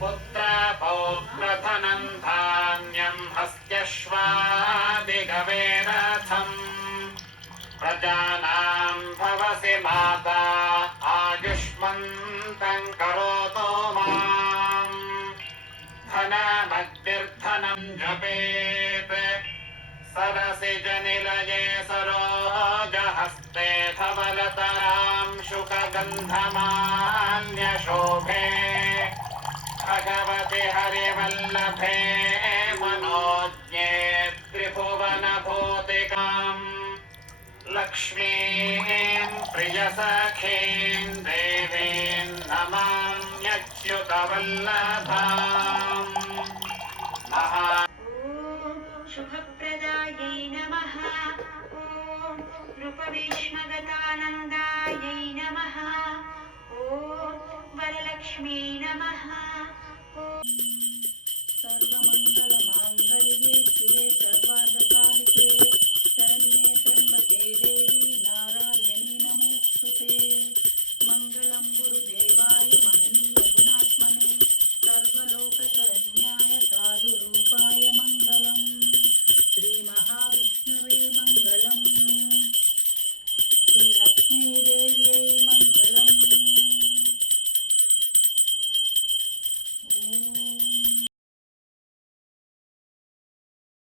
पुत्रपौत्रधनं धान्यं हस्त्यश्वादिगवेरथम् प्रजानां भवसि माता आयुष्मन्तं करोतु माम् धनमद्भिर्धनं जपेत् सरसि जनिलये सरोजहस्ते धवलतरां शुकगन्धमान्यशोभे भगवति हरिवल्लभे मनोज्ञे त्रिभुवनभूतिकाम् लक्ष्मीं प्रियसखीं देवीं नमाम्यच्युतवल्लभाम् शुभप्रदायै नमः। ॐ नृपविष्मगतानन्दायै नमः। ॐ वरलक्ष्मी नमः। सर्वमङ्गलमाङ्गल्ये शिवे सर्वार्थसाधिके शरण्ये त्र्यम्बके देवी नारायणी नमोऽस्तुते। मङ्गलं गुरुदेवाय महनीयगुणात्मने सर्वलोकशरण्याय साधुरूपाय मङ्गलम्। श्रीमहाविष्णवे मङ्गलम्। श्रीलक्ष्मीदेवी